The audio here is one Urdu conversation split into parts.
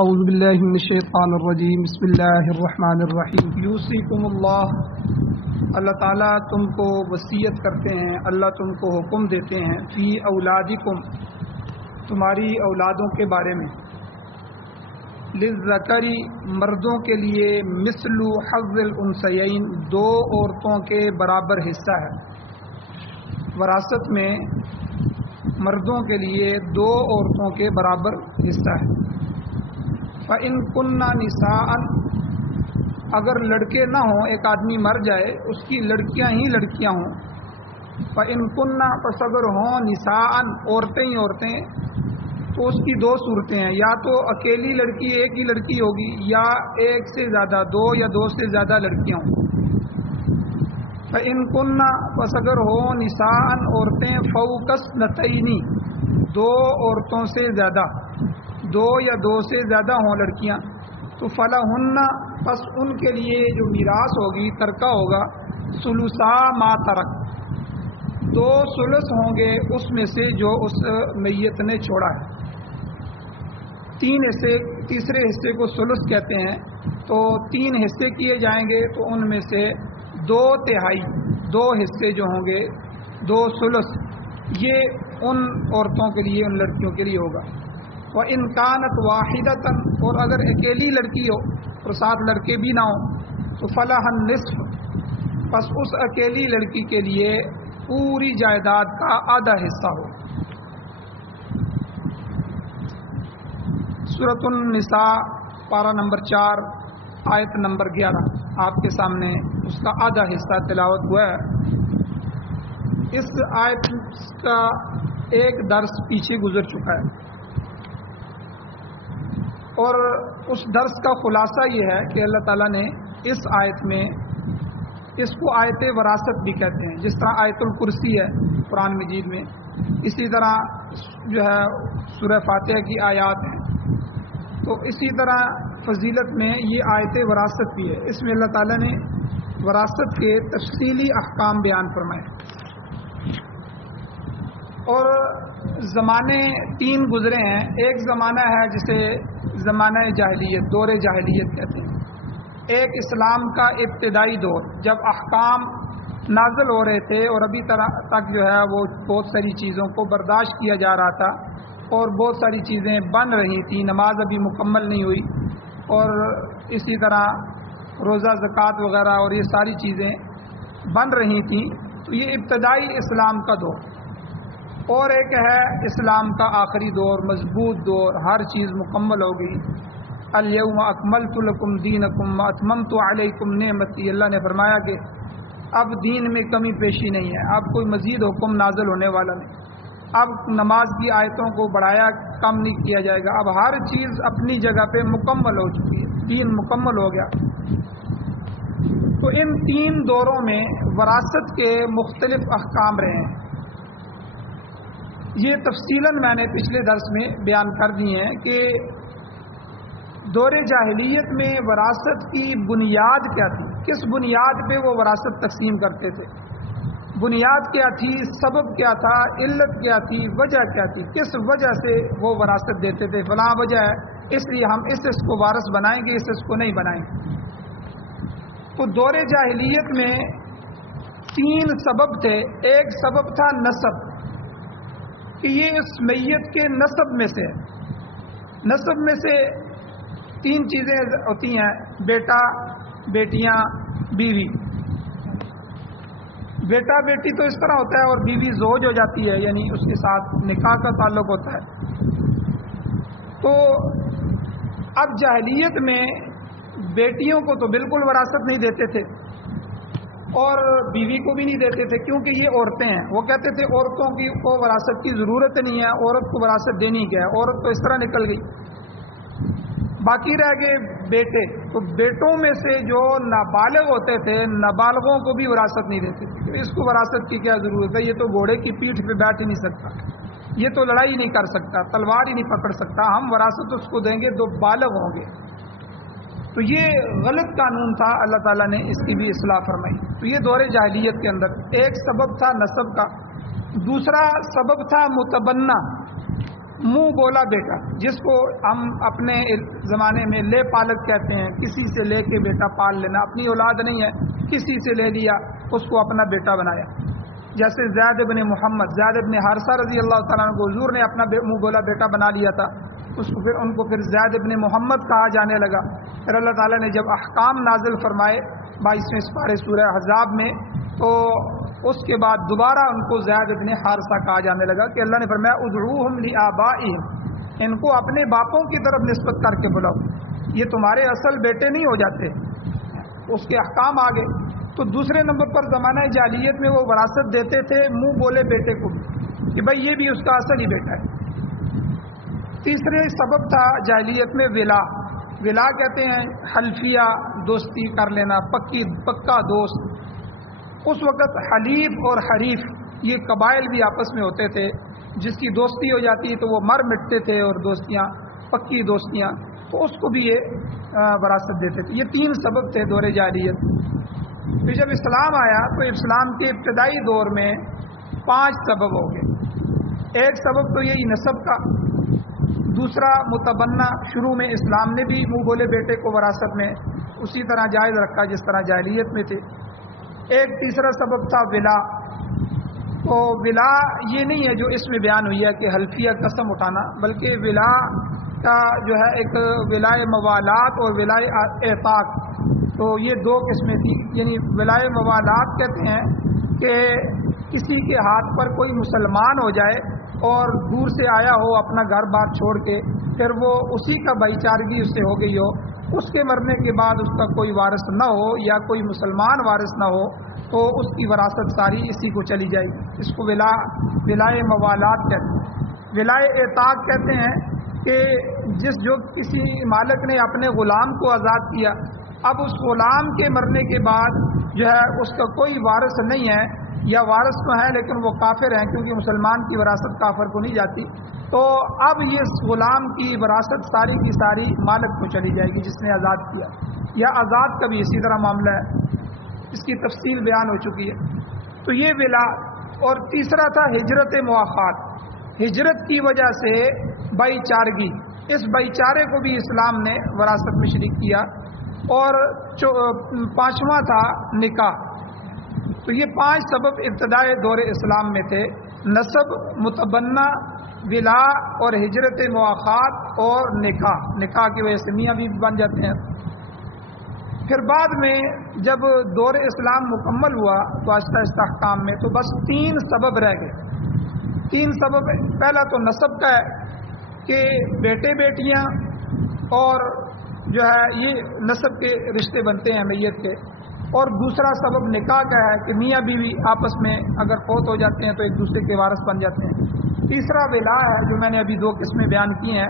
اعوذ باللہ من الشیطان الرجیم بسم اللہ الرحمن الرحیم یوصیکم اللہ تعالیٰ تم کو وصیت کرتے ہیں، اللہ تم کو حکم دیتے ہیں فی اولادکم تمہاری اولادوں کے بارے میں، للذکری مردوں کے لیے مثل حظ الانثیین دو عورتوں کے برابر حصہ ہے، وراثت میں مردوں کے لیے دو عورتوں کے برابر حصہ ہے۔ فَإِن كُنَّ نِسَاءً اگر لڑکے نہ ہوں، ایک آدمی مر جائے اس کی لڑکیاں ہی لڑکیاں ہوں، فَإِن كُنَّ پس اگر ہوں نِسَاءً عورتیں ہی عورتیں، تو اس کی دو صورتیں ہیں، یا تو اکیلی لڑکی ایک ہی لڑکی ہوگی، یا ایک سے زیادہ دو یا دو سے زیادہ لڑکیاں ہوں۔ فَإِن كُنَّ پس اگر ہوں نِسَاءً عورتیں فَوْقَ اثْنَتَيْنِ دو عورتوں سے زیادہ، دو یا دو سے زیادہ ہوں لڑکیاں، تو فَلَهُنَّ پس ان کے لیے جو میراث ہوگی، ترکہ ہوگا، ثلثا ما ترک دو ثلث ہوں گے اس میں سے جو اس میت نے چھوڑا ہے۔ تین حصے، تیسرے حصے کو ثلث کہتے ہیں، تو تین حصے کیے جائیں گے تو ان میں سے دو تہائی، دو حصے جو ہوں گے، دو ثلث، یہ ان عورتوں کے لیے، ان لڑکیوں کے لیے ہوگا۔ وَإِن كَانَتْ وَاحِدَةً اور اگر اکیلی لڑکی ہو اور ساتھ لڑکے بھی نہ ہوں، تو فَلَهَا النِّصْفُ پس اس اکیلی لڑکی کے لیے پوری جائیداد کا آدھا حصہ ہو۔ سورۃ النساء پارہ نمبر 4 آیت نمبر 11 آپ کے سامنے اس کا آدھا حصہ تلاوت ہوا ہے۔ اس آیت کا ایک درس پیچھے گزر چکا ہے، اور اس درس کا خلاصہ یہ ہے کہ اللہ تعالیٰ نے اس آیت میں، اس کو آیت وراثت بھی کہتے ہیں، جس طرح آیت الکرسی ہے قرآن مجید میں، اسی طرح جو ہے سورہ فاتحہ کی آیات ہیں، تو اسی طرح فضیلت میں یہ آیت وراثت بھی ہے۔ اس میں اللہ تعالیٰ نے وراثت کے تفصیلی احکام بیان فرمائے، اور زمانے تین گزرے ہیں۔ ایک زمانہ ہے جسے زمانہ جاہلیت، دور جاہلیت کہتے ہیں، ایک اسلام کا ابتدائی دور جب احکام نازل ہو رہے تھے اور ابھی تک جو ہے وہ بہت ساری چیزوں کو برداشت کیا جا رہا تھا، اور بہت ساری چیزیں بن رہی تھیں، نماز ابھی مکمل نہیں ہوئی، اور اسی طرح روزہ زکوٰۃ وغیرہ اور یہ ساری چیزیں بن رہی تھیں، تو یہ ابتدائی اسلام کا دور۔ اور ایک ہے اسلام کا آخری دور، مضبوط دور، ہر چیز مکمل ہو گئی، الیوم اکملت لکم دینکم واتممت علیکم نعمتی، اللہ نے فرمایا کہ اب دین میں کمی پیشی نہیں ہے، اب کوئی مزید حکم نازل ہونے والا نہیں، اب نماز کی آیتوں کو بڑھایا کم نہیں کیا جائے گا، اب ہر چیز اپنی جگہ پہ مکمل ہو چکی ہے، دین مکمل ہو گیا۔ تو ان تین دوروں میں وراثت کے مختلف احکام رہے ہیں، یہ تفصیلاً میں نے پچھلے درس میں بیان کر دی ہیں کہ دور جاہلیت میں وراثت کی بنیاد کیا تھی، کس بنیاد پہ وہ وراثت تقسیم کرتے تھے، بنیاد کیا تھی، سبب کیا تھا، علت کیا تھی، وجہ کیا تھی، کس وجہ سے وہ وراثت دیتے تھے، فلاں وجہ ہے اس لیے ہم اس کو وارث بنائیں گے، اس کو نہیں بنائیں گے۔ تو دور جاہلیت میں تین سبب تھے۔ ایک سبب تھا نسب، کہ یہ اس میت کے نسب میں سے، نسب میں سے تین چیزیں ہوتی ہیں، بیٹا، بیٹیاں، بیوی۔ بیٹا بیٹی تو اس طرح ہوتا ہے، اور بیوی زوج ہو جاتی ہے، یعنی اس کے ساتھ نکاح کا تعلق ہوتا ہے۔ تو اب جاہلیت میں بیٹیوں کو تو بالکل وراثت نہیں دیتے تھے، اور بیوی کو بھی نہیں دیتے تھے، کیونکہ یہ عورتیں ہیں، وہ کہتے تھے عورتوں کی کو وراثت کی ضرورت نہیں ہے، عورت کو وراثت دینی کیا ہے، عورت تو اس طرح نکل گئی۔ باقی رہ گئے بیٹے، تو بیٹوں میں سے جو نابالغ ہوتے تھے، نابالغوں کو بھی وراثت نہیں دیتے تھے، اس کو وراثت کی کیا ضرورت ہے، یہ تو گھوڑے کی پیٹھ پہ بیٹھ ہی نہیں سکتا، یہ تو لڑائی نہیں کر سکتا، تلوار ہی نہیں پکڑ سکتا، ہم وراثت اس کو دیں گے جو بالغ ہوں گے۔ تو یہ غلط قانون تھا، اللہ تعالیٰ نے اس کی بھی اصلاح فرمائی۔ تو یہ دور جاہلیت کے اندر ایک سبب تھا نسب کا، دوسرا سبب تھا متبنہ، منہ بولا بیٹا، جس کو ہم اپنے زمانے میں لے پالک کہتے ہیں، کسی سے لے کے بیٹا پال لینا، اپنی اولاد نہیں ہے، کسی سے لے لیا، اس کو اپنا بیٹا بنایا. جیسے زید بن محمد، زید بن حارثہ رضی اللہ تعالیٰ عنہ کو حضور نے اپنا منہ بولا بیٹا بنا لیا تھا، ان کو پھر زید بن محمد کہا جانے لگا. پھر اللہ تعالیٰ نے جب احکام نازل فرمائے 22ویں سپارے سورہ احزاب میں، تو اس کے بعد دوبارہ ان کو زید بن حارثہ کہا جانے لگا کہ اللہ نے فرمایا ادعوہم لآبائہم، ان کو اپنے باپوں کی طرف نسبت کر کے بلاؤ، یہ تمہارے اصل بیٹے نہیں ہو جاتے. اس کے احکام آگے. تو دوسرے نمبر پر زمانہ جاہلیت میں وہ وراثت دیتے تھے منہ بولے بیٹے کو کہ بھائی یہ بھی اس کا اصل ہی بیٹا ہے. تیسرے سبب تھا جاہلیت میں ولا. ولا کہتے ہیں حلفیہ، دوستی کر لینا، پکا دوست. اس وقت حلیف اور حریف یہ قبائل بھی آپس میں ہوتے تھے، جس کی دوستی ہو جاتی تو وہ مر مٹتے تھے، اور دوستیاں پکی دوستیاں، تو اس کو بھی یہ وراثت دیتے تھے. یہ 3 سبب تھے دور جاہلیت. پھر جب اسلام آیا تو اسلام کے ابتدائی دور میں 5 سبب ہو گئے. ایک سبب تو یہی نسب کا، دوسرا متبنہ، شروع میں اسلام نے بھی منہ بولے بیٹے کو وراثت میں اسی طرح جائز رکھا جس طرح جاہلیت میں تھے. ایک تیسرا سبب تھا ولا. تو ولا یہ نہیں ہے جو اس میں بیان ہوئی ہے کہ حلفیہ قسم اٹھانا، بلکہ ولا کا جو ہے ایک ولائے موالات اور ولائے اعتاق. تو یہ 2 قسمیں تھیں. یعنی ولائے موالات کہتے ہیں کہ کسی کے ہاتھ پر کوئی مسلمان ہو جائے اور دور سے آیا ہو اپنا گھر بار چھوڑ کے، پھر وہ اسی کا بھائی چارگی اس سے ہو گئی ہو، اس کے مرنے کے بعد اس کا کوئی وارث نہ ہو یا کوئی مسلمان وارث نہ ہو، تو اس کی وراثت ساری اسی کو چلی جائے گی. اس کو ولائے موالات کہتے ہیں. ولائے اعتاق کہتے ہیں کہ جو کسی مالک نے اپنے غلام کو آزاد کیا، اب اس غلام کے مرنے کے بعد جو ہے اس کا کوئی وارث نہیں ہے، یا وارث تو ہے لیکن وہ کافر ہیں، کیونکہ مسلمان کی وراثت کافر کو نہیں جاتی. تو اب یہ غلام کی وراثت ساری کی ساری مالک کو چلی جائے گی جس نے آزاد کیا. یا آزاد کا بھی اسی طرح معاملہ ہے، اس کی تفصیل بیان ہو چکی ہے. تو یہ ولا. اور تیسرا تھا ہجرت مواخات. ہجرت کی وجہ سے بھائی چارگی، اس بھائی چارے کو بھی اسلام نے وراثت میں شریک کیا. اور 5واں تھا نکاح. تو یہ 5 سبب ابتدائے دور اسلام میں تھے: نسب، متبنہ، ولا اور ہجرت مواخات اور نکاح. نکاح کی وجہ سے میاں بیوی بن جاتے ہیں. پھر بعد میں جب دور اسلام مکمل ہوا تو آہستہ آہستہ احکام میں تو بس 3 سبب رہ گئے. 3 سبب. پہلا تو نسب کا ہے کہ بیٹے بیٹیاں اور جو ہے یہ نسب کے رشتے بنتے ہیں میت کے. اور دوسرا سبب نکاح کا ہے کہ میاں بیوی آپس میں اگر فوت ہو جاتے ہیں تو ایک دوسرے کے وارث بن جاتے ہیں. تیسرا ولا ہے جو میں نے ابھی 2 قسمیں بیان کی ہیں.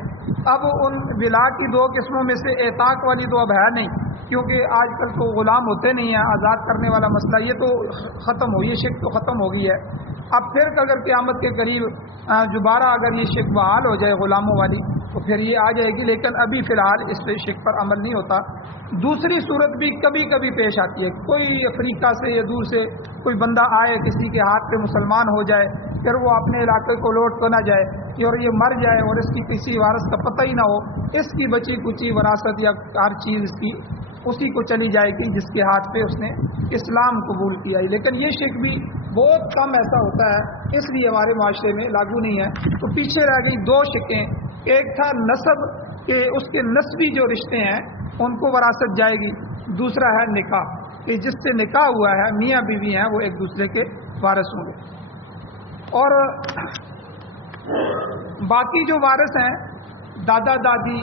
اب ان ولا کی 2 قسموں میں سے اعتاق والی تو اب ہے نہیں، کیونکہ آج کل تو غلام ہوتے نہیں ہیں. آزاد کرنے والا مسئلہ یہ تو ختم ہو، یہ شک تو ختم ہو گئی ہے. اب پھر اگر قیامت کے قریب دوبارہ اگر یہ شک بحال ہو جائے غلاموں والی تو پھر یہ آ جائے گی، لیکن ابھی فی الحال اس پہ شک پر عمل نہیں ہوتا. دوسری صورت بھی کبھی کبھی پیش آتی ہے. کوئی افریقہ سے یا دور سے کوئی بندہ آئے، کسی کے ہاتھ پہ مسلمان ہو جائے، پھر وہ اپنے علاقے کو لوٹ تو نہ جائے اور یہ مر جائے اور اس کی کسی وارث کا پتہ ہی نہ ہو، اس کی بچی کچی وراثت یا ہر چیز اس کی اسی کو چلی جائے گی جس کے ہاتھ پہ اس نے اسلام قبول کیا. لیکن یہ شک بھی بہت کم ایسا ہوتا ہے، اس لیے ہمارے معاشرے میں لاگو نہیں ہے. تو پیچھے رہ گئی 2 شکیں. ایک تھا نسب کہ اس کے نسبی جو رشتے ہیں ان کو وراثت جائے گی. دوسرا ہے نکاح کہ جس سے نکاح ہوا ہے، میاں بیوی ہیں، وہ ایک دوسرے کے وارث ہوں گے. اور باقی جو وارث ہیں دادا دادی،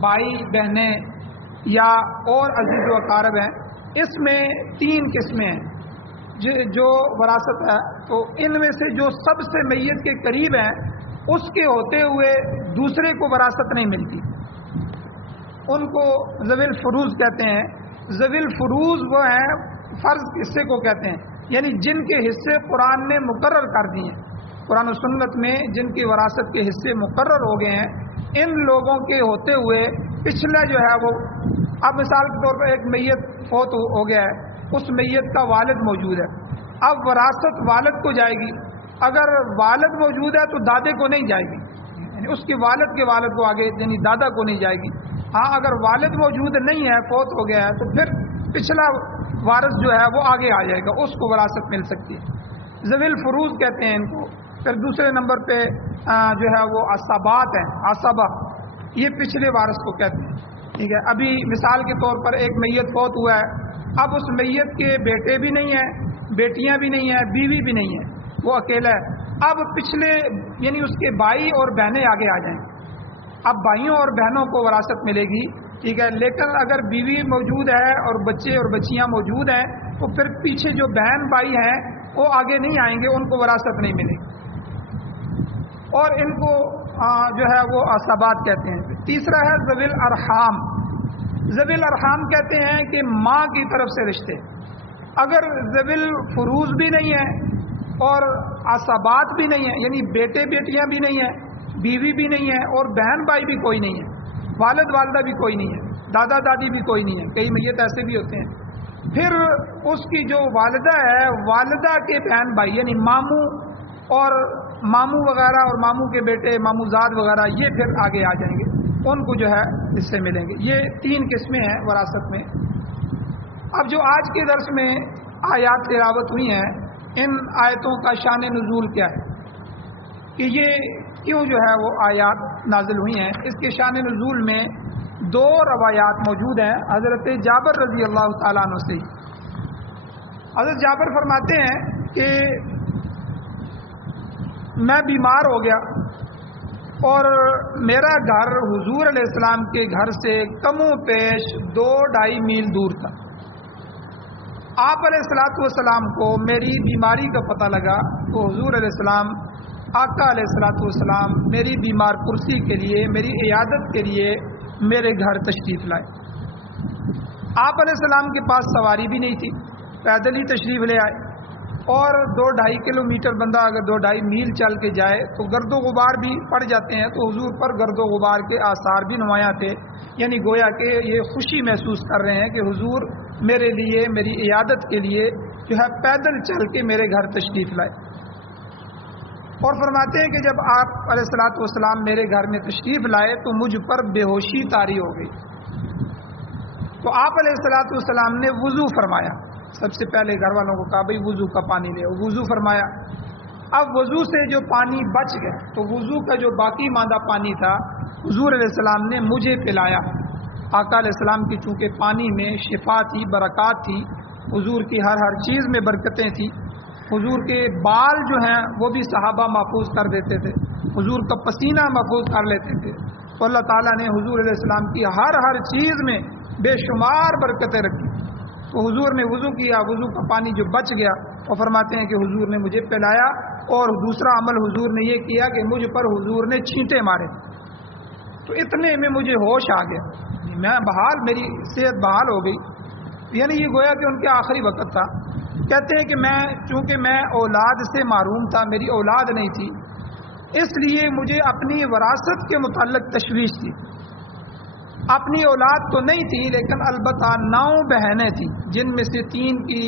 بھائی بہنیں یا اور عزیز و اقارب ہیں، اس میں 3 قسمیں ہیں جو وراثت ہے. تو ان میں سے جو سب سے میت کے قریب ہیں اس کے ہوتے ہوئے دوسرے کو وراثت نہیں ملتی، ان کو ذوی الفروض کہتے ہیں. ذوی الفروض وہ ہیں فرض حصے کو کہتے ہیں، یعنی جن کے حصے قرآن نے مقرر کر دیے ہیں. قرآن و سنت میں جن کی وراثت کے حصے مقرر ہو گئے ہیں، ان لوگوں کے ہوتے ہوئے پچھلا جو ہے وہ، اب مثال کے طور پر ایک میت فوت ہو گیا ہے، اس میت کا والد موجود ہے، اب وراثت والد کو جائے گی. اگر والد موجود ہے تو دادے کو نہیں جائے گی، یعنی اس کے والد کو آگے یعنی دادا کو نہیں جائے گی. ہاں اگر والد موجود نہیں ہے، فوت ہو گیا ہے، تو پھر پچھلا وارث جو ہے وہ آگے آ جائے گا، اس کو وراثت مل سکتی ہے. ذوی الفروض کہتے ہیں ان کو. پھر دوسرے نمبر پہ جو ہے وہ عصبات ہیں، عصبہ، یہ پچھلے وارث کو کہتے ہیں. ٹھیک ہے. ابھی مثال کے طور پر ایک میت فوت ہوا ہے، اب اس میت کے بیٹے بھی نہیں ہیں، بیٹیاں بھی نہیں ہیں، بیوی بھی نہیں ہے، وہ اکیلا ہے. اب پچھلے یعنی اس کے بھائی اور بہنیں آگے آ جائیں. اب بھائیوں اور بہنوں کو وراثت ملے گی. ٹھیک ہے. لیکن اگر بیوی موجود ہے اور بچے اور بچیاں موجود ہیں تو پھر پیچھے جو بہن بھائی ہیں وہ آگے نہیں آئیں گے، ان کو وراثت نہیں ملے گی. اور ان کو جو ہے وہ عصبات کہتے ہیں. تیسرا ہے ذوی الارحام. ذوی الارحام کہتے ہیں کہ ماں کی طرف سے رشتے. اگر ذوی الفروض بھی نہیں ہے اور عصبات بھی نہیں ہیں، یعنی بیٹے بیٹیاں بھی نہیں ہیں، بیوی بھی نہیں ہے اور بہن بھائی بھی کوئی نہیں ہے، والد والدہ بھی کوئی نہیں ہے، دادا دادی بھی کوئی نہیں ہے، کئی میت ایسے بھی ہوتے ہیں. پھر اس کی جو والدہ ہے، والدہ کے بہن بھائی یعنی ماموں اور ماموں وغیرہ اور ماموں کے بیٹے، ماموں زاد وغیرہ، یہ پھر آگے آ جائیں گے، ان کو جو ہے اس سے ملیں گے. یہ 3 قسمیں ہیں وراثت میں. اب جو آج کے درس میں آیات تلاوت ہوئی ہیں، ان آیتوں کا شان نزول کیا ہے کہ یہ کیوں جو ہے وہ آیات نازل ہوئی ہیں. اس کے شان نزول میں 2 روایات موجود ہیں حضرت جابر رضی اللہ تعالیٰ عنہ سے. حضرت جابر فرماتے ہیں کہ میں بیمار ہو گیا اور میرا گھر حضور علیہ السلام کے گھر سے کم و بیش 2-2.5 میل دور تھا. آپ علیہ السلام کو میری بیماری کا پتہ لگا تو حضور علیہ السلام، آقا علیہ السلام میری بیمار پرسی کے لیے، میری عیادت کے لیے میرے گھر تشریف لائے. آپ علیہ السلام کے پاس سواری بھی نہیں تھی، پیدل ہی تشریف لے آئے. اور 2-2.5 کلومیٹر بندہ اگر 2-2.5 میل چل کے جائے تو گرد و غبار بھی پڑ جاتے ہیں، تو حضور پر گرد و غبار کے آثار بھی نمایاں تھے. یعنی گویا کہ یہ خوشی محسوس کر رہے ہیں کہ حضور میرے لیے، میری عیادت کے لیے جو ہے پیدل چل کے میرے گھر تشریف لائے. اور فرماتے ہیں کہ جب آپ علیہ السلام میرے گھر میں تشریف لائے تو مجھ پر بے ہوشی طاری ہو گئی. تو آپ علیہ السلام نے وضو فرمایا. سب سے پہلے گھر والوں کو کہا بھئی وضو کا پانی لے. وضو فرمایا. اب وضو سے جو پانی بچ گیا تو وضو کا جو باقی ماندہ پانی تھا حضور علیہ السلام نے مجھے پلایا. آقا علیہ السلام کی چونکہ پانی میں شفا تھی، برکات تھی، حضور کی ہر چیز میں برکتیں تھیں. حضور کے بال جو ہیں وہ بھی صحابہ محفوظ کر دیتے تھے، حضور کا پسینہ محفوظ کر لیتے تھے. تو اللہ تعالیٰ نے حضور علیہ السلام کی ہر چیز میں بے شمار برکتیں رکھی. تو حضور نے وضو کیا، وضو کا پانی جو بچ گیا، اور فرماتے ہیں کہ حضور نے مجھے پلایا. اور دوسرا عمل حضور نے یہ کیا کہ مجھ پر حضور نے چھینٹے مارے. تو اتنے میں مجھے ہوش آ گیا، میں بحال، میری صحت بحال ہو گئی. یعنی یہ گویا کہ ان کے آخری وقت تھا. کہتے ہیں کہ چونکہ میں اولاد سے محروم تھا، میری اولاد نہیں تھی، اس لیے مجھے اپنی وراثت کے متعلق تشویش تھی. اپنی اولاد تو نہیں تھی لیکن البتہ 9 بہنیں تھیں، جن میں سے 3 کی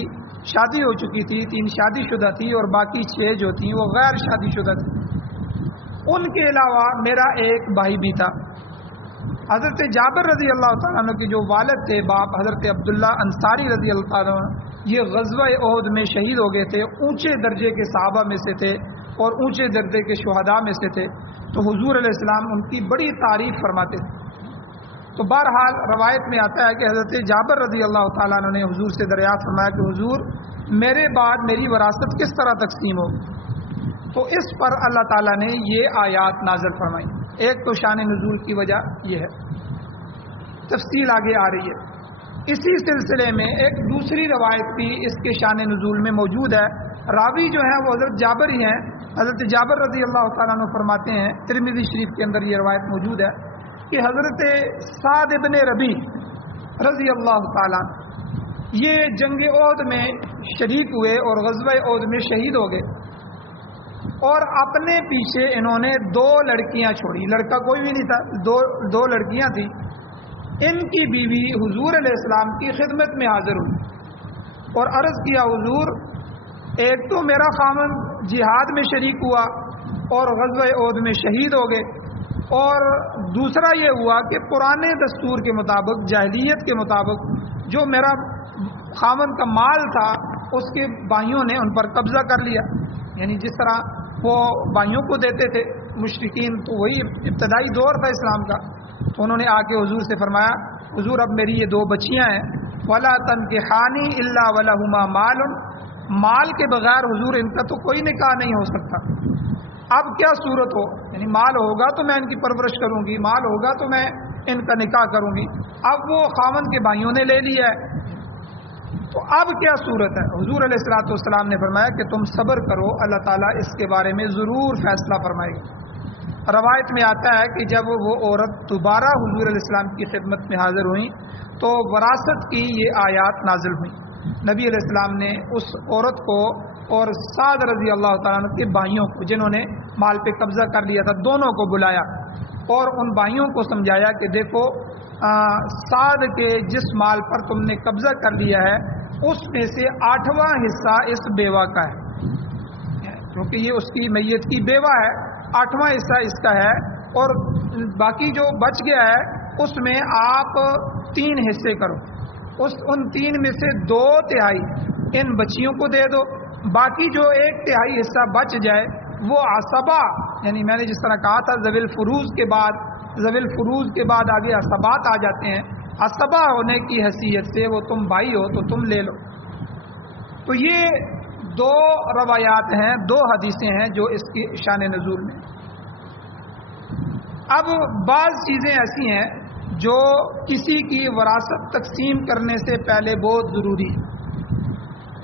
شادی ہو چکی تھی، 3 شادی شدہ تھی، اور باقی 6 جو تھیں وہ غیر شادی شدہ تھیں. ان کے علاوہ میرا ایک بھائی بھی تھا. حضرت جابر رضی اللہ تعالیٰ عنہ کے جو والد تھے، باپ حضرت عبداللہ انصاری رضی اللہ تعالیٰ عنہ، یہ غزوہ احد میں شہید ہو گئے تھے. اونچے درجے کے صحابہ میں سے تھے اور اونچے درجے کے شہداء میں سے تھے. تو حضور علیہ السلام ان کی بڑی تعریف فرماتے تھے. تو بہرحال روایت میں آتا ہے کہ حضرت جابر رضی اللہ تعالیٰ عنہ نے حضور سے دریافت فرمایا کہ حضور میرے بعد میری وراثت کس طرح تقسیم ہوگی. تو اس پر اللہ تعالیٰ نے یہ آیات نازل فرمائی. ایک تو شان نزول کی وجہ یہ ہے، تفصیل آگے آ رہی ہے. اسی سلسلے میں ایک دوسری روایت بھی اس کے شان نزول میں موجود ہے. راوی جو ہیں وہ حضرت جابر ہی ہیں. حضرت جابر رضی اللہ تعالیٰ عنہ فرماتے ہیں، ترمذی شریف کے اندر یہ روایت موجود ہے کہ حضرت سعد ابن ربیع رضی اللہ تعالیٰ یہ جنگ احد میں شریک ہوئے اور غزوہ احد میں شہید ہو گئے. اور اپنے پیچھے انہوں نے 2 لڑکیاں چھوڑی. لڑکا کوئی بھی نہیں تھا، 2 لڑکیاں تھیں. ان کی بیوی حضور علیہ السلام کی خدمت میں حاضر ہوئی اور عرض کیا، حضور ایک تو میرا خامن جہاد میں شریک ہوا اور غزوہ احد میں شہید ہو گئے، اور دوسرا یہ ہوا کہ پرانے دستور کے مطابق، جاہلیت کے مطابق، جو میرا خاوند کا مال تھا اس کے بھائیوں نے ان پر قبضہ کر لیا. یعنی جس طرح وہ بھائیوں کو دیتے تھے مشرکین، تو وہی ابتدائی دور تھا اسلام کا. تو انہوں نے آ کے حضور سے فرمایا حضور اب میری یہ 2 بچیاں ہیں، ولا تنکحانی الا ولہما مال، مال کے بغیر حضور ان کا تو کوئی نکاح نہیں ہو سکتا. اب کیا صورت ہو، یعنی مال ہوگا تو میں ان کی پرورش کروں گی، مال ہوگا تو میں ان کا نکاح کروں گی. اب وہ خاوند کے بھائیوں نے لے لیا ہے، تو اب کیا صورت ہے؟ حضور علیہ الصلوۃ والسلام نے فرمایا کہ تم صبر کرو، اللہ تعالیٰ اس کے بارے میں ضرور فیصلہ فرمائے گا. روایت میں آتا ہے کہ جب وہ عورت دوبارہ حضور علیہ السلام کی خدمت میں حاضر ہوئیں تو وراثت کی یہ آیات نازل ہوئیں. نبی علیہ السلام نے اس عورت کو اور سعد رضی اللہ تعالیٰ عنہ کے بھائیوں کو، جنہوں نے مال پہ قبضہ کر لیا تھا، دونوں کو بلایا اور ان بھائیوں کو سمجھایا کہ دیکھو سعد کے جس مال پر تم نے قبضہ کر لیا ہے اس میں سے 8واں حصہ اس بیوہ کا ہے، کیونکہ یہ اس کی میت کی بیوہ ہے. 8واں حصہ اس کا ہے اور باقی جو بچ گیا ہے اس میں آپ 3 حصے کرو. ان 3 میں سے 2/3 ان بچیوں کو دے دو، باقی جو 1/3 حصہ بچ جائے وہ عصبہ، یعنی میں نے جس طرح کہا تھا ذوی الفروض کے بعد آگے عصبات آ جاتے ہیں، عصبہ ہونے کی حیثیت سے وہ تم بھائی ہو تو تم لے لو. تو یہ 2 روایات ہیں، 2 حدیثیں ہیں جو اس کی شان نزول میں. اب بعض چیزیں ایسی ہیں جو کسی کی وراثت تقسیم کرنے سے پہلے بہت ضروری ہے.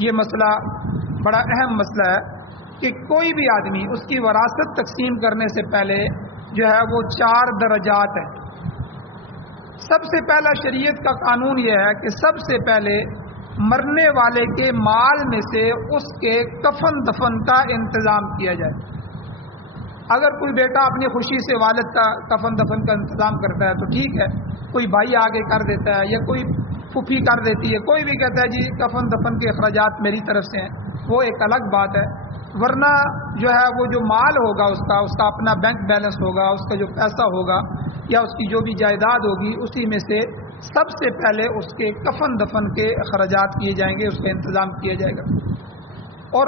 یہ مسئلہ بڑا اہم مسئلہ ہے کہ کوئی بھی آدمی اس کی وراثت تقسیم کرنے سے پہلے جو ہے وہ 4 درجات ہیں. سب سے پہلا شریعت کا قانون یہ ہے کہ سب سے پہلے مرنے والے کے مال میں سے اس کے کفن دفن کا انتظام کیا جائے. اگر کوئی بیٹا اپنی خوشی سے والد کا کفن دفن کا انتظام کرتا ہے تو ٹھیک ہے، کوئی بھائی آگے کر دیتا ہے یا کوئی پھوپھی کر دیتی ہے، کوئی بھی کہتا ہے جی کفن دفن کے اخراجات میری طرف سے ہیں، وہ ایک الگ بات ہے. ورنہ جو ہے وہ جو مال ہوگا اس کا اپنا بینک بیلنس ہوگا، اس کا جو پیسہ ہوگا یا اس کی جو بھی جائیداد ہوگی، اسی میں سے سب سے پہلے اس کے کفن دفن کے اخراجات کیے جائیں گے، اس کا انتظام کیا جائے گا. اور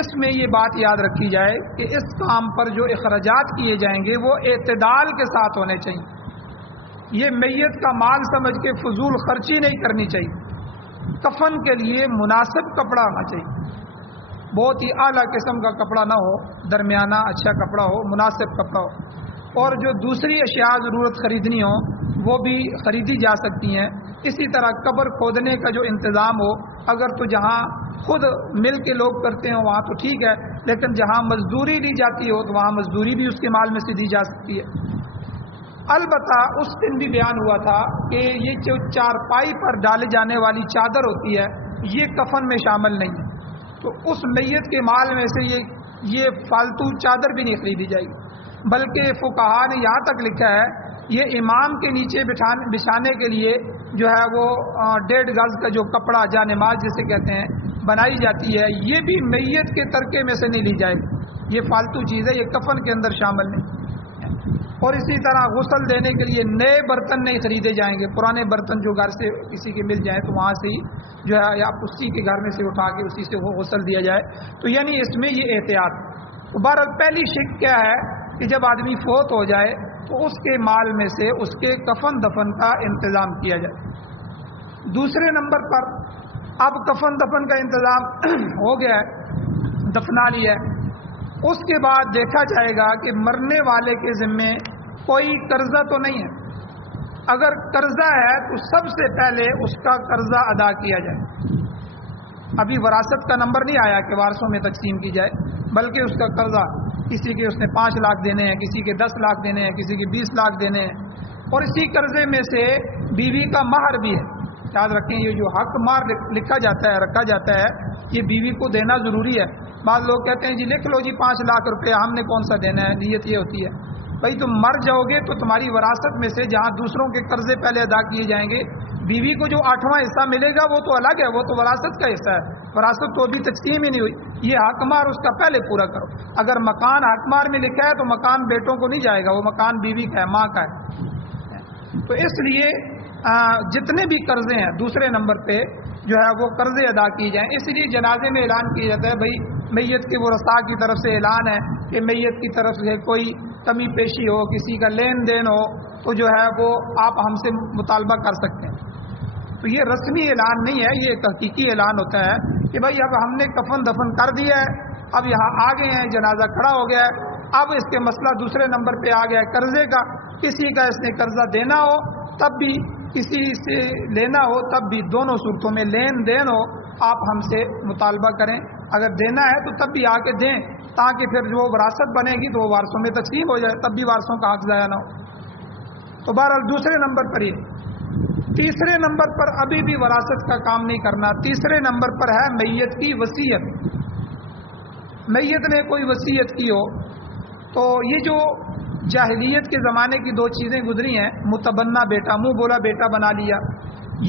اس میں یہ بات یاد رکھی جائے کہ اس کام پر جو اخراجات کیے جائیں گے وہ اعتدال کے ساتھ ہونے چاہیے. یہ میت کا مال سمجھ کے فضول خرچی نہیں کرنی چاہیے. کفن کے لیے مناسب کپڑا ہونا چاہیے، بہت ہی اعلیٰ قسم کا کپڑا نہ ہو، درمیانہ اچھا کپڑا ہو، مناسب کپڑا ہو. اور جو دوسری اشیاء ضرورت خریدنی ہو وہ بھی خریدی جا سکتی ہیں. اسی طرح قبر کھودنے کا جو انتظام ہو، اگر تو جہاں خود مل کے لوگ کرتے ہیں وہاں تو ٹھیک ہے، لیکن جہاں مزدوری لی جاتی ہو تو وہاں مزدوری بھی اس کے مال میں سے دی جا سکتی ہے. البتہ اس دن بھی بیان ہوا تھا کہ یہ جو چارپائی پر ڈالے جانے والی چادر ہوتی ہے یہ کفن میں شامل نہیں ہے، تو اس میت کے مال میں سے یہ فالتو چادر بھی نہیں خریدی جائے گی. بلکہ فقہا نے یہاں تک لکھا ہے یہ امام کے نیچے بچھانے کے لیے جو ہے وہ 1.5 گز کا جو کپڑا جا نماز جسے کہتے ہیں بنائی جاتی ہے، یہ بھی میت کے ترکے میں سے نہیں لی جائے گی. یہ فالتو چیز ہے، یہ کفن کے اندر شامل نہیں. اور اسی طرح غسل دینے کے لیے نئے برتن نہیں خریدے جائیں گے. پرانے برتن جو گھر سے کسی کے مل جائیں تو وہاں سے ہی جو ہے یا اسی کے گھر میں سے اٹھا کے اسی سے وہ غسل دیا جائے. تو یعنی اس میں یہ احتیاط. تو بہرحال پہلی شک کیا ہے کہ جب آدمی فوت ہو جائے تو اس کے مال میں سے اس کے کفن دفن کا انتظام کیا جائے. دوسرے نمبر پر اب کفن دفن کا انتظام ہو گیا ہے، دفنا لیا ہے، اس کے بعد دیکھا جائے گا کہ مرنے والے کے ذمے کوئی قرضہ تو نہیں ہے. اگر قرضہ ہے تو سب سے پہلے اس کا قرضہ ادا کیا جائے. ابھی وراثت کا نمبر نہیں آیا کہ وارثوں میں تقسیم کی جائے، بلکہ اس کا قرضہ، کسی کے اس نے 5 لاکھ دینے ہیں، کسی کے 10 لاکھ دینے ہیں، کسی کے 20 لاکھ دینے ہیں. اور اسی قرضے میں سے بیوی کا مہر بھی ہے. یاد رکھیں یہ جو حق مار لکھا جاتا ہے، رکھا جاتا ہے، یہ بیوی کو دینا ضروری ہے. بعض لوگ کہتے ہیں جی لکھ لو جی 5 لاکھ روپے، ہم نے کون سا دینا ہے. نیت یہ ہوتی ہے بھائی تم مر جاؤ گے تو تمہاری وراثت میں سے جہاں دوسروں کے قرضے پہلے ادا کیے جائیں گے، بیوی کو جو 8واں حصہ ملے گا وہ تو الگ ہے، وہ تو وراثت کا حصہ ہے. وراثت تو ابھی تقسیم ہی نہیں ہوئی، یہ حقمار اس کا پہلے پورا کرو۔ اگر مکان حقمار میں لکھا ہے تو مکان بیٹوں کو نہیں جائے گا، وہ مکان بیوی کا ہے، ماں کا ہے۔ تو اس لیے جتنے بھی قرضے ہیں دوسرے نمبر پہ جو ہے وہ قرضے ادا کی جائیں۔ اس لیے جنازے میں اعلان کیا جاتا ہے بھائی میت کے ورثاء کی طرف سے اعلان ہے کہ میت کی طرف سے کوئی کمی پیشی ہو، کسی کا لین دین ہو تو جو ہے وہ آپ ہم سے مطالبہ کر سکتے ہیں۔ تو یہ رسمی اعلان نہیں ہے، یہ تحقیقی اعلان ہوتا ہے کہ بھائی اب ہم نے کفن دفن کر دیا ہے، اب یہاں آ گئے ہیں، جنازہ کھڑا ہو گیا ہے، اب اس کے مسئلہ دوسرے نمبر پہ آ گیا ہے قرضے کا۔ کسی کا اس نے قرضہ دینا ہو تب بھی، کسی سے لینا ہو تب بھی، دونوں صورتوں میں لین دین ہو آپ ہم سے مطالبہ کریں۔ اگر دینا ہے تو تب بھی آ کے دیں تاکہ پھر جو وراثت بنے گی تو وہ وارثوں میں تقسیم ہو جائے، تب بھی وارثوں کا حق ضائع نہ ہو۔ تو بہرحال دوسرے نمبر پر یہ۔ تیسرے نمبر پر ابھی بھی وراثت کا کام نہیں کرنا۔ تیسرے نمبر پر ہے میت کی وصیت۔ میت نے کوئی وصیت کی ہو تو یہ جو جاہلیت کے زمانے کی دو چیزیں گزری ہیں، متبنہ بیٹا، منہ بولا بیٹا بنا لیا،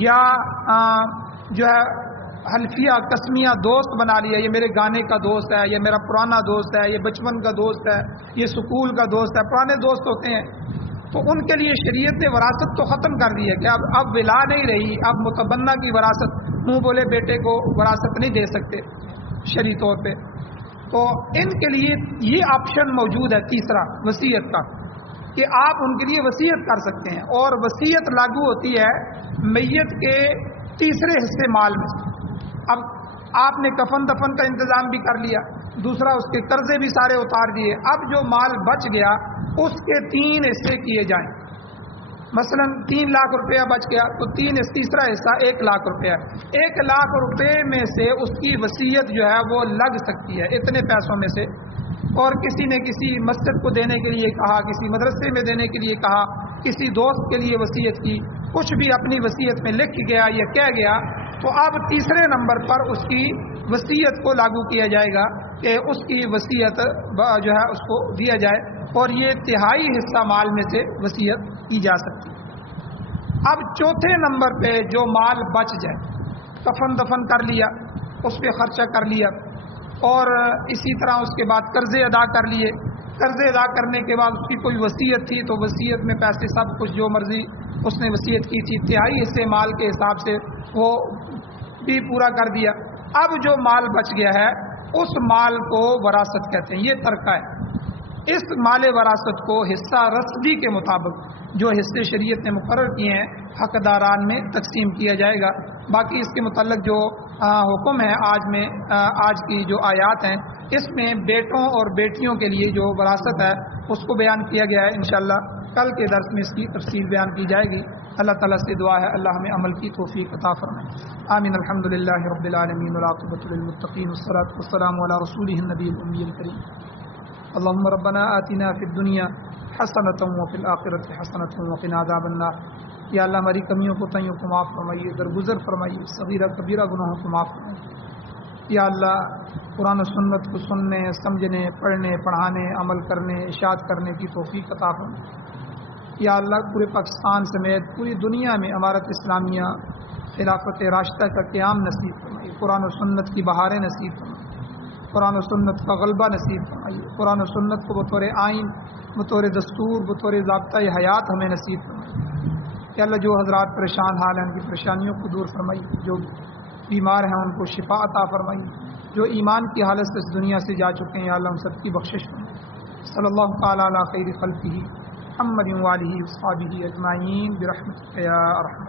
یا جو ہے حلفیہ قسمیہ دوست بنا لیا، یہ میرے گانے کا دوست ہے، یہ میرا پرانا دوست ہے، یہ بچپن کا دوست ہے، یہ سکول کا دوست ہے، پرانے دوست ہوتے ہیں۔ تو ان کے لیے شریعت نے وراثت تو ختم کر دی ہے کہ اب ولا نہیں رہی، اب متبنہ کی وراثت، منہ بولے بیٹے کو وراثت نہیں دے سکتے شرعی طور پہ۔ تو ان کے لیے یہ آپشن موجود ہے تیسرا وصیت کا، کہ آپ ان کے لیے وصیت کر سکتے ہیں، اور وصیت لاگو ہوتی ہے میت کے تیسرے حصے مال میں۔ اب آپ نے کفن دفن کا انتظام بھی کر لیا، دوسرا اس کے قرضے بھی سارے اتار دیے، اب جو مال بچ گیا اس کے 3 حصے کیے جائیں۔ مثلا 3 لاکھ روپیہ بچ گیا تو تیسرا حصہ 1 لاکھ روپیہ، 1 لاکھ روپے میں سے اس کی وصیت جو ہے وہ لگ سکتی ہے اتنے پیسوں میں سے، اور کسی نے کسی مسجد کو دینے کے لیے کہا، کسی مدرسے میں دینے کے لیے کہا، کسی دوست کے لیے وصیت کی، کچھ بھی اپنی وصیت میں لکھ گیا یا کہہ گیا، تو اب تیسرے نمبر پر اس کی وصیت کو لاگو کیا جائے گا کہ اس کی وصیت جو ہے اس کو دیا جائے، اور یہ 1/3 حصہ مال میں سے وصیت کی جا سکتی ہے۔ اب چوتھے نمبر پہ جو مال بچ جائے، کفن دفن کر لیا، اس پہ خرچہ کر لیا، اور اسی طرح اس کے بعد قرضے ادا کر لیے، قرضے ادا کرنے کے بعد اس کی کوئی وصیت تھی تو وصیت میں پیسے سب کچھ جو مرضی اس نے وصیت کی تھی 1/3 حصے مال کے حساب سے وہ بھی پورا کر دیا۔ اب جو مال بچ گیا ہے اس مال کو وراثت کہتے ہیں، یہ ترکہ ہے۔ اس مال وراثت کو حصہ رسدی کے مطابق جو حصے شریعت نے مقرر کیے ہیں حقداران میں تقسیم کیا جائے گا۔ باقی اس کے متعلق جو حکم ہے آج کی جو آیات ہیں اس میں بیٹوں اور بیٹیوں کے لیے جو وراثت ہے اس کو بیان کیا گیا ہے۔ انشاءاللہ کل کے درس میں اس کی تفصیل بیان کی جائے گی۔ اللہ تعالیٰ سے دعا ہے اللہ ہمیں عمل کی توفیق عطا فرمائے۔ آمین۔ الحمدللہ رب العالمین والعاقبۃ للمتقین والصلاۃ والسلام علی رسولہ النبی الأمی الکریم۔ اللهم ربنا آتنا فی الدنیا حسنۃ وفی الآخرۃ حسنۃ وقنا عذاب النار۔ یا اللہ ہماری کمیوں کو تئیوں کو معاف فرمائیے، درگزر فرمائیے، صغیرہ کبیرہ گناہوں کو معاف فرمائیے۔ یا اللہ قرآن و سنت کو سننے، سمجھنے، پڑھنے، پڑھانے، عمل کرنے، اشاعت کرنے کی توفیق عطا فرمائیے۔ یا اللہ پورے پاکستان سمیت پوری دنیا میں امارت اسلامیہ خلافت راشدہ کا قیام نصیب فرمائیے، قرآن و سنت کی بہاریں نصیب فرمائیے، قرآن و سنت کا غلبہ نصیب فرمائیے، قرآن و سنت کو بطور آئین، بطور دستور، بطور ضابطۂ حیات ہمیں نصیب فرمائیے۔ کہ اللہ جو حضرات پریشان حال ہیں ان کی پریشانیوں کو دور فرمائیے، جو بیمار ہیں ان کو شفا عطا فرمائیے، جو ایمان کی حالت سے اس دنیا سے جا چکے ہیں یا اللہ ان سب کی بخشش فرمائیے۔ صلی اللہ تعالی علی خیر خلقہ محمد وآلہ وصحبہ اجمعین برحمتک یا ارحم